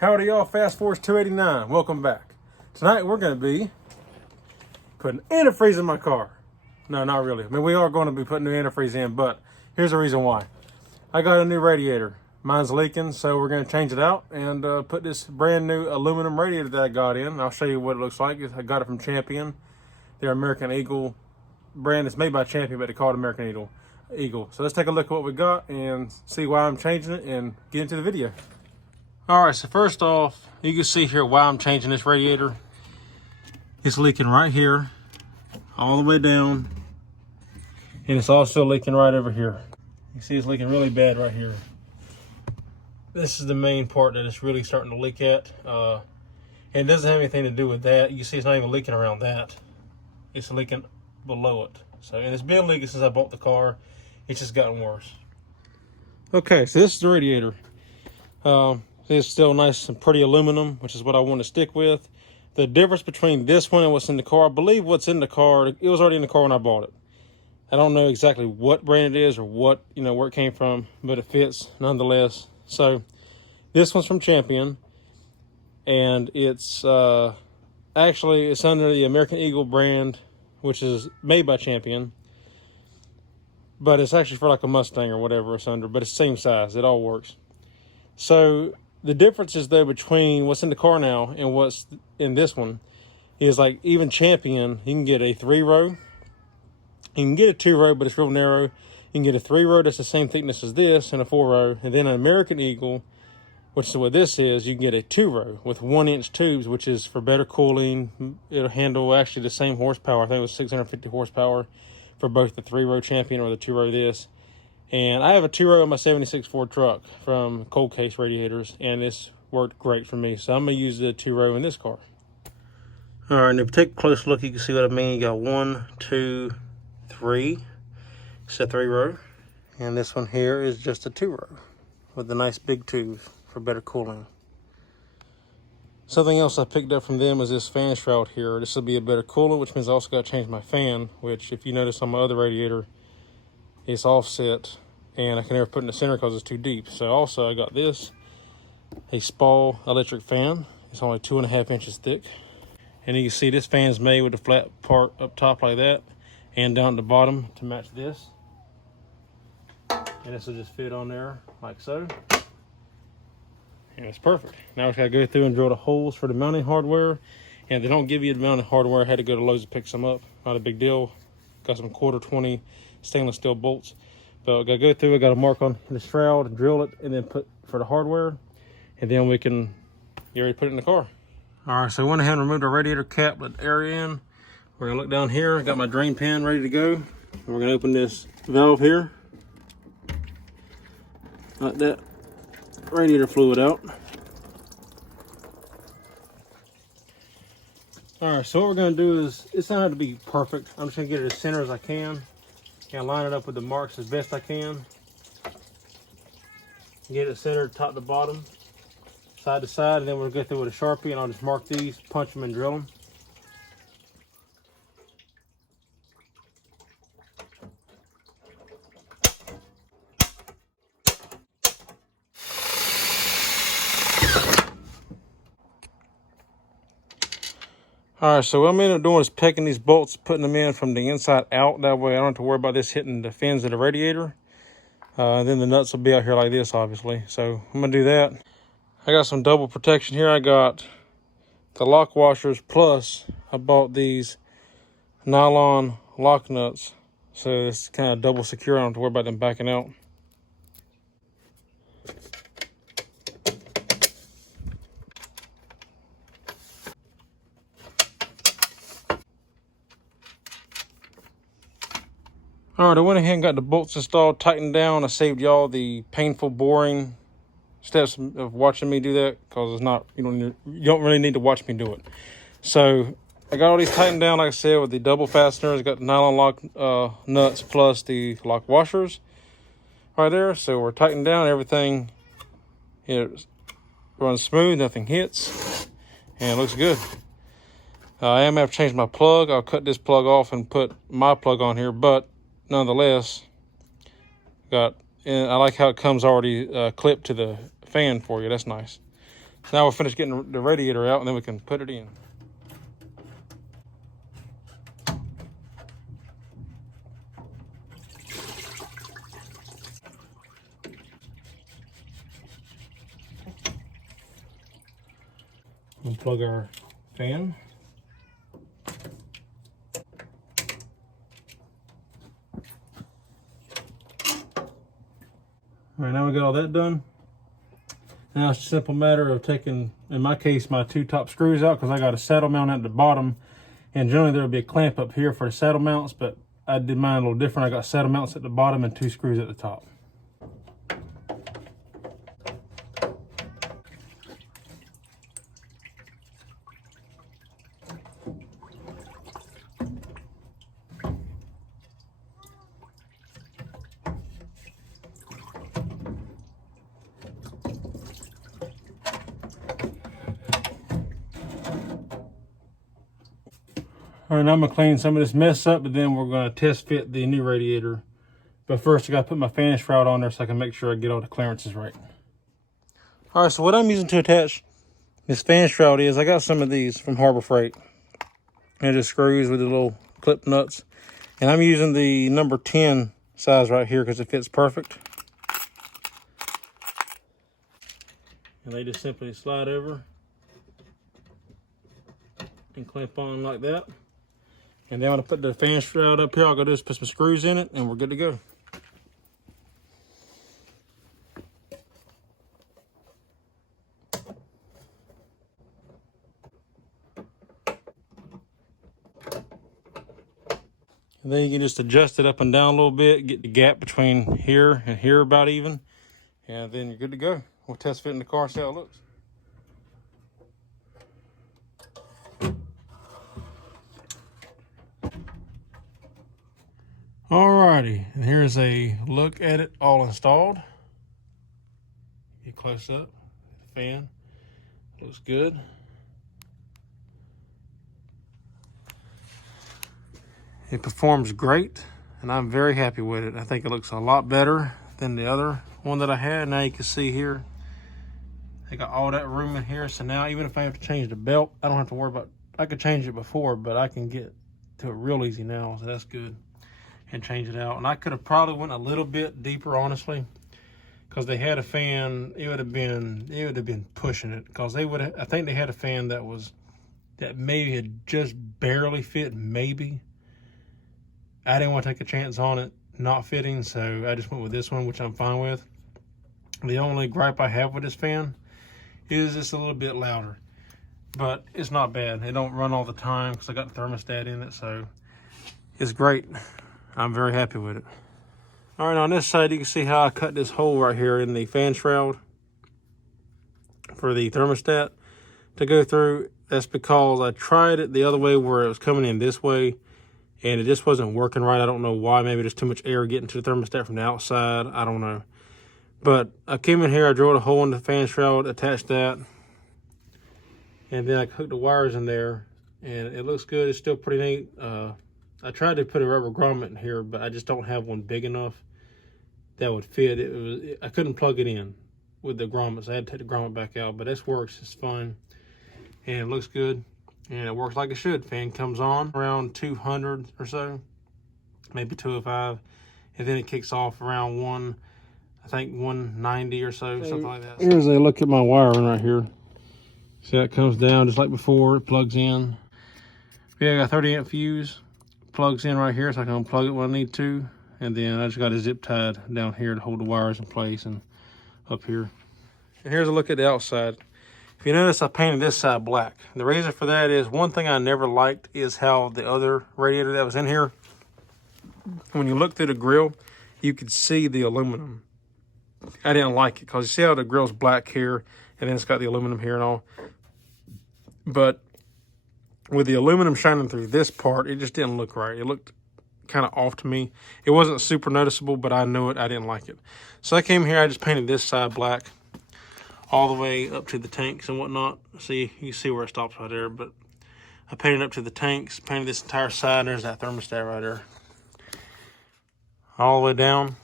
Howdy y'all, Fast Force 289, welcome back. Tonight we're going to be putting antifreeze in my car. No, not really. I mean, we are going to be putting new antifreeze in, but here's the reason why. I got a new radiator. Mine's leaking, so we're going to change it out and put this brand new aluminum radiator that I got in. I'll show you what it looks like. I got it from Champion. They're American Eagle brand. It's made by Champion, but they call it American Eagle. So let's take a look at what we got and see why I'm changing it and get into the video. All right, so first off, you can see here why I'm changing this radiator. It's leaking right here, all the way down, and it's also leaking right over here. You see it's leaking really bad right here. This is the main part that it's really starting to leak at. And it doesn't have anything to do with that. You see it's not even leaking around that. It's leaking below it. So, and it's been leaking since I bought the car. It's just gotten worse. Okay, so this is the radiator. It's still nice and pretty aluminum, which is what I want to stick with. The difference between this one and what's in the car, I believe what's in the car, it was already in the car when I bought it. I don't know exactly what brand it is or what, where it came from, but it fits nonetheless. So this one's from Champion, and it's actually it's under the American Eagle brand, which is made by Champion, but it's actually for like a Mustang or whatever it's under, but it's the same size. It all works. So the difference is though between what's in the car now and what's in this one is like even Champion, you can get a 3-row. You can get a 2-row, but it's real narrow. You can get a 3-row that's the same thickness as this and a 4-row. And then an American Eagle, which is what this is, you can get a 2-row with 1-inch tubes, which is for better cooling. It'll handle actually the same horsepower. I think it was 650 horsepower for both the 3-row Champion or the 2-row this. And I have a 2-row in my 76 Ford truck from Cold Case Radiators, and this worked great for me. So I'm going to use the 2-row in this car. All right, and if you take a close look, you can see what I mean. You got 1, 2, 3. It's a 3-row. And this one here is just a 2-row with the nice big tubes for better cooling. Something else I picked up from them is this fan shroud here. This will be a better coolant, which means I also got to change my fan, which if you notice on my other radiator, it's offset, and I can never put it in the center because it's too deep. So also I got this, a Spall electric fan. It's only 2.5 inches thick. And you can see this fan's made with the flat part up top like that, and down at the bottom to match this. And this will just fit on there like so. And it's perfect. Now we just gotta go through and drill the holes for the mounting hardware. And they don't give you the mounting hardware. I had to go to Lowe's to pick some up. Not a big deal. Got some 1/4-20 stainless steel bolts. But I gotta go through, I gotta mark on the shroud and drill it and then put for the hardware. And then we can get ready to put it in the car. All right, so I went ahead and removed the radiator cap, let the air in. We're gonna look down here. I got my drain pan ready to go. And we're gonna open this valve here. Let that radiator fluid out. All right, so what we're gonna do is, it's not have to be perfect. I'm just gonna get it as center as I can. And line it up with the marks as best I can. Get it centered top to bottom, side to side, and then we'll go through with a Sharpie and I'll just mark these, punch them and drill them. All right, so what I'm going to end up doing is pecking these bolts, putting them in from the inside out. That way I don't have to worry about this hitting the fins of the radiator. And then the nuts will be out here like this, obviously. So I'm going to do that. I got some double protection here. I got the lock washers, plus I bought these nylon lock nuts. So it's kind of double secure. I don't have to worry about them backing out. All right, I went ahead and got the bolts installed, tightened down. I saved y'all the painful, boring steps of watching me do that because it's not, you don't really need to watch me do it. So I got all these tightened down, like I said, with the double fasteners. Got the nylon lock nuts plus the lock washers right there. So we're tightened down everything. It runs smooth, nothing hits, and it looks good. I am going to have to change my plug. I'll cut this plug off and put my plug on here, but nonetheless, I like how it comes already clipped to the fan for you. That's nice. Now we'll finish getting the radiator out and then we can put it in. Unplug our fan. All right, now we got all that done. Now it's a simple matter of taking, in my case, my 2 top screws out because I got a saddle mount at the bottom. And generally there'll be a clamp up here for the saddle mounts, but I did mine a little different. I got saddle mounts at the bottom and 2 screws at the top. All right, now I'm gonna clean some of this mess up, but then we're gonna test fit the new radiator. But first I gotta put my fan shroud on there so I can make sure I get all the clearances right. All right, so what I'm using to attach this fan shroud is, I got some of these from Harbor Freight. And it just screws with the little clip nuts. And I'm using the number 10 size right here because it fits perfect. And they just simply slide over and clamp on like that. And then when I put the fan shroud up here, all I gotta do is put some screws in it and we're good to go. And then you can just adjust it up and down a little bit, get the gap between here and here about even. And then you're good to go. We'll test fit in the car, see how it looks. Alrighty, and here's a look at it all installed. Get close up, the fan, looks good. It performs great, and I'm very happy with it. I think it looks a lot better than the other one that I had. Now you can see here, I got all that room in here, so now even if I have to change the belt, I don't have to worry about, I could change it before, but I can get to it real easy now, so that's good. And change it out. And I could have probably went a little bit deeper, honestly, because they had a fan. It would have been pushing it, because they would have, I think they had a fan that maybe had just barely fit, maybe. I didn't want to take a chance on it not fitting, so I just went with this one, which I'm fine with. The only gripe I have with this fan is it's a little bit louder, but it's not bad. It don't run all the time because I got the thermostat in it, so it's great. I'm very happy with it. All right, on this side, you can see how I cut this hole right here in the fan shroud for the thermostat to go through. That's because I tried it the other way where it was coming in this way, and it just wasn't working right. I don't know why. Maybe there's too much air getting to the thermostat from the outside. I don't know. But I came in here, I drilled a hole in the fan shroud, attached that, and then I hooked the wires in there, and it looks good. It's still pretty neat. I tried to put a rubber grommet in here, but I just don't have one big enough that would fit. I couldn't plug it in with the grommets. I had to take the grommet back out, but this works. It's fine, and it looks good, and it works like it should. Fan comes on around 200 or so, maybe 205, and then it kicks off around 190 or so, something like that. Here's a look at my wiring right here. See how it comes down just like before. It plugs in. Yeah, I got a 30 amp fuse. Plugs in right here, so I can unplug it when I need to. And then I just got a zip tied down here to hold the wires in place, and up here. And here's a look at the outside. If you notice, I painted this side black. The reason for that is, one thing I never liked is how the other radiator that was in here, when you look through the grill, you could see the aluminum. I didn't like it, because you see how the grill's black here, and then it's got the aluminum here and all. But with the aluminum shining through this part, it just didn't look right. It looked kind of off to me. It wasn't super noticeable, but I knew it. I didn't like it. So I came here, I just painted this side black all the way up to the tanks and whatnot. See, you see where it stops right there, but I painted up to the tanks, painted this entire side, and there's that thermostat right there. All the way down.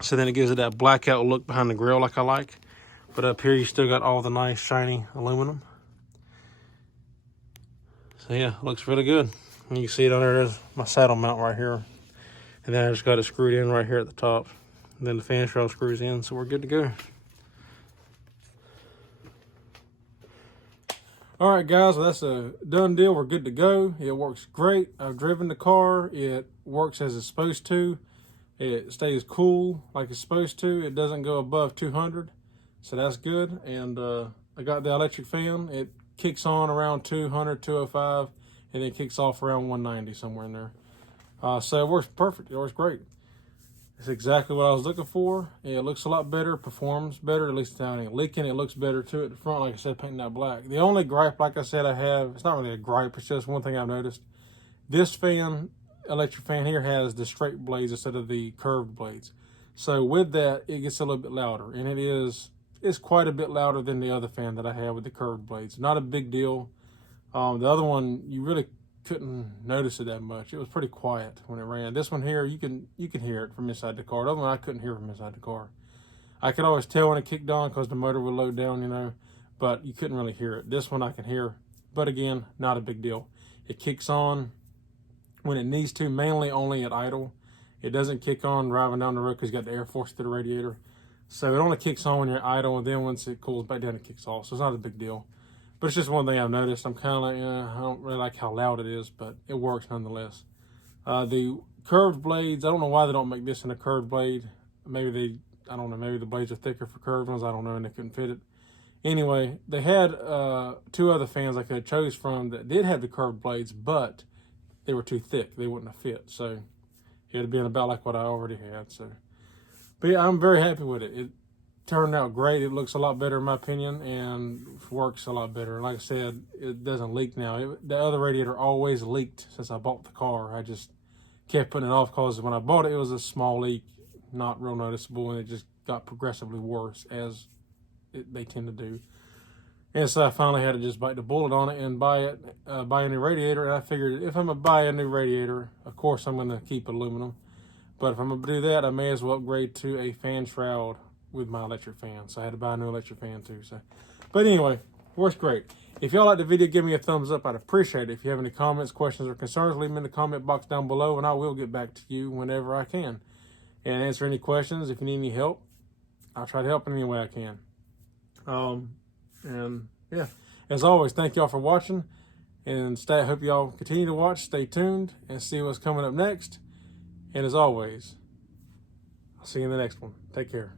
So then it gives it that blackout look behind the grill like I like. But up here, you still got all the nice shiny aluminum. So yeah, looks really good. And you can see it under there's my saddle mount right here. And then I just got it screwed in right here at the top. And then the fan shroud screws in, so we're good to go. All right, guys, well, that's a done deal. We're good to go. It works great. I've driven the car. It works as it's supposed to. It stays cool like it's supposed to. It doesn't go above 200, so that's good. And I got the electric fan. It kicks on around 200, 205, and then kicks off around 190, somewhere in there. So it works perfect. It works great. It's exactly what I was looking for. It looks a lot better, performs better, at least it ain't leaking. It looks better too at the front, like I said, painting that black. The only gripe, like I said, I have, it's not really a gripe, it's just one thing I've noticed. This fan, electric fan here, has the straight blades instead of the curved blades. So with that, it gets a little bit louder, and it's quite a bit louder than the other fan that I have with the curved blades. Not a big deal. The other one, you really couldn't notice it that much. It was pretty quiet when it ran. This one here, you can hear it from inside the car. The other one I couldn't hear from inside the car. I could always tell when it kicked on because the motor would load down, you know, but you couldn't really hear it. This one I can hear, but again, not a big deal. It kicks on when it needs to, mainly only at idle. It doesn't kick on driving down the road because you got the air force through the radiator. So it only kicks on when you're idle, and then once it cools back down, it kicks off. So it's not a big deal. But it's just one thing I've noticed. I'm kind of like, I don't really like how loud it is, but it works nonetheless. The curved blades, I don't know why they don't make this in a curved blade. Maybe I don't know, maybe the blades are thicker for curved ones. I don't know, and they couldn't fit it. Anyway, they had two other fans I could have chose from that did have the curved blades, but they were too thick. They wouldn't have fit. So it would have been about like what I already had. So, but yeah, I'm very happy with it. It turned out great. It looks a lot better in my opinion, and works a lot better. Like I said, it doesn't leak now. The other radiator always leaked since I bought the car. I just kept putting it off because when I bought it, it was a small leak, not real noticeable, and it just got progressively worse as they tend to do. And so I finally had to just bite the bullet on it and buy a new radiator. And I figured if I'm gonna buy a new radiator, of course I'm gonna keep aluminum. But if I'm gonna do that, I may as well upgrade to a fan shroud with my electric fan. So I had to buy a new electric fan too. So, but anyway, works great. If y'all like the video, give me a thumbs up. I'd appreciate it. If you have any comments, questions, or concerns, leave them in the comment box down below, and I will get back to you whenever I can and answer any questions. If you need any help, I'll try to help in any way I can. And yeah, as always, thank y'all for watching, and I hope y'all continue to watch, stay tuned, and see what's coming up next. And as always, I'll see you in the next one. Take care.